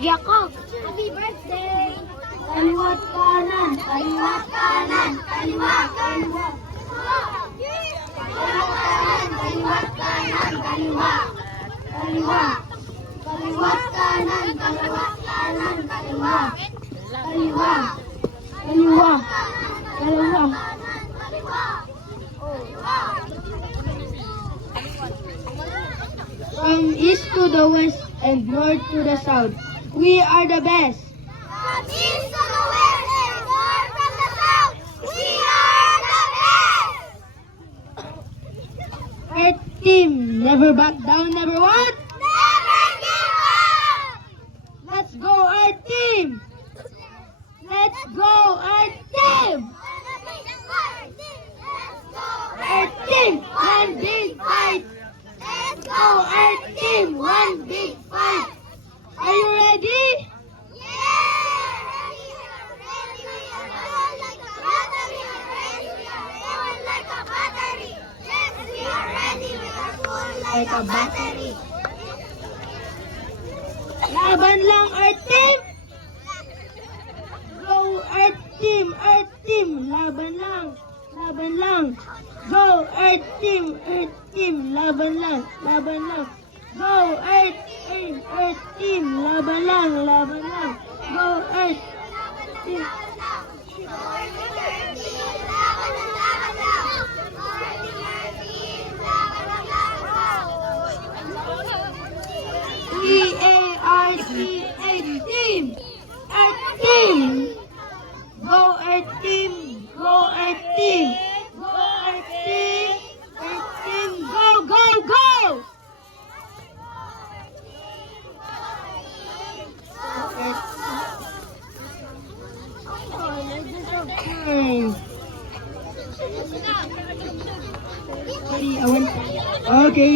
Jacob, happy birthday! Kaliwat kanan, kaliwat kanan, kaliwat kaliwa. Kaliwat kanan, kaliwa. Kaliwa. Kaliwat kanan, kaliwat kanan, kaliwa. Kaliwa. Kaliwa. Kaliwa. From east to the west and north to the south, we are the best. From east to the west and north from the south, we are the best! Earth team, never back down, never what? Never give up! Let's go, Earth team! Let's go, Earth team! Earth team, one big fight! Let's Go, Earth team, one big fight! Are you ready? Like a battery. Laban lang, Earth team! Go, Earth team, Earth team! Laban lang, laban lang! Go, Earth team, laban lang, laban lang! Go, Earth team, laban lang, laban lang! Go, Earth team! E-A-R-T-H team! Earth team! Go, Earth team! Go, Earth team! Go, Earth team! Earth team! Go, go, go! Okay, I want... Okay.